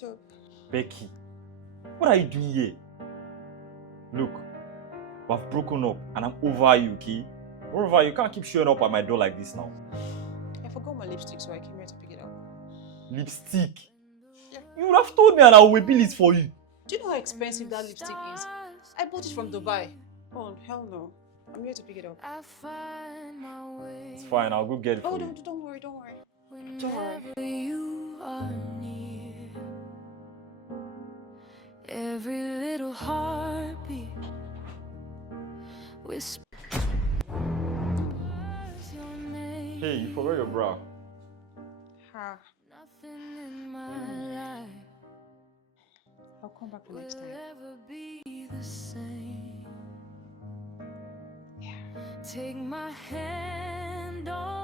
What's up? Becky, what are you doing here? Look, we've broken up and I'm over you, okay? Moreover, you can't keep showing up at my door like this now. I forgot my lipstick, so I came here to pick it up. Lipstick? Yeah. You would have told me and I will bill it for you. Do you know how expensive that lipstick is? I bought it from Dubai. Oh, hell no. I'm here to pick it up. It's fine, I'll go get it for Oh, you. don't worry, don't worry. Don't worry. You are near. Every little heartbeat whispers your name. Hey, you forgot your bra. Ha. Nothing in my life I'll come back the next will time. ever be the same. Yeah. Take my hand on